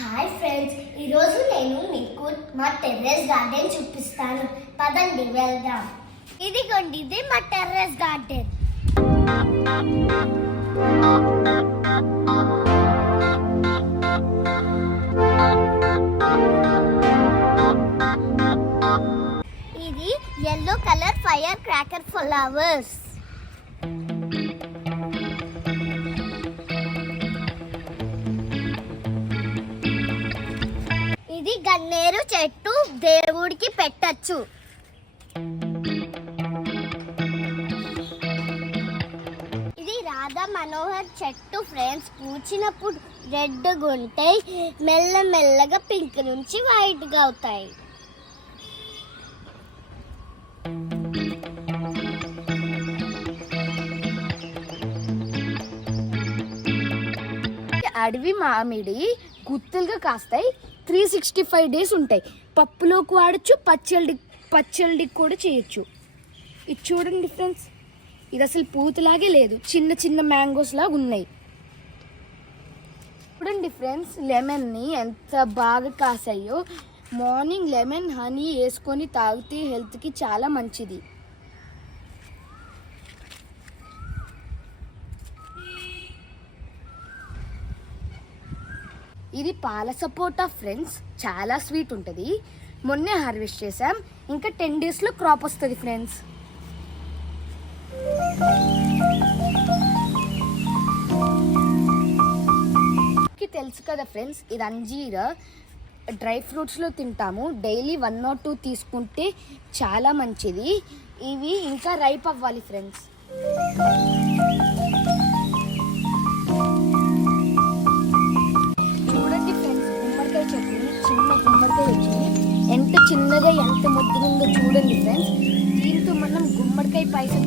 Hi friends, ఈరోజు నేను మీకు మా టెర్రస్ గార్డెన్ చూపిస్తాను. పదండి వెళ్దాం. ఇదిగోండి, ఇది మా టెర్రస్ గార్డెన్. ఇది yellow colour fire cracker flowers. ఇది గన్నేరు చెట్టు, దేవుడికి పెట్టచ్చు. ఇది రాధా మనోహర్ చెట్టు ఫ్రెండ్స్. పూచినప్పుడు రెడ్గా ఉంటాయి, మెల్లమెల్లగా పింక్ నుంచి వైట్గా అవుతాయి. అడవి మామిడి గుత్తులుగా కాస్తాయి. 365 days ఉంటాయి. పప్పులోకి వాడచ్చు, పచ్చళ్ళకి కూడా చేయొచ్చు. ఇది చూడండి ఫ్రెండ్స్, ఇది అసలు పూతలాగే లేదు, చిన్న చిన్న మ్యాంగోస్ లాగా ఉన్నాయి. చూడండి ఫ్రెండ్స్, లెమన్ని ఎంత బాగా కాసాయో. మార్నింగ్ లెమన్ హనీ వేసుకొని తాగితే హెల్త్కి చాలా మంచిది. ఇది పాల సపోటా ఫ్రెండ్స్, చాలా స్వీట్ ఉంటుంది. మొన్నే హార్వెస్ట్ చేసాం, ఇంకా 10 daysలో క్రాప్ వస్తుంది ఫ్రెండ్స్. తెలుసు కదా ఫ్రెండ్స్, ఇది అంజీర్ డ్రై ఫ్రూట్స్లో తింటాము. డైలీ 1 or 2 తీసుకుంటే చాలా మంచిది. ఇవి ఇంకా రైప్ అవ్వాలి ఫ్రెండ్స్. చిన్న గుమ్మడికాయ వచ్చింది. ఎంత చిన్నగా ఎంత ముద్దుగా ఉందో చూడండి ఫ్రెండ్స్. దీంతో మనం గుమ్మడికాయ పాయసం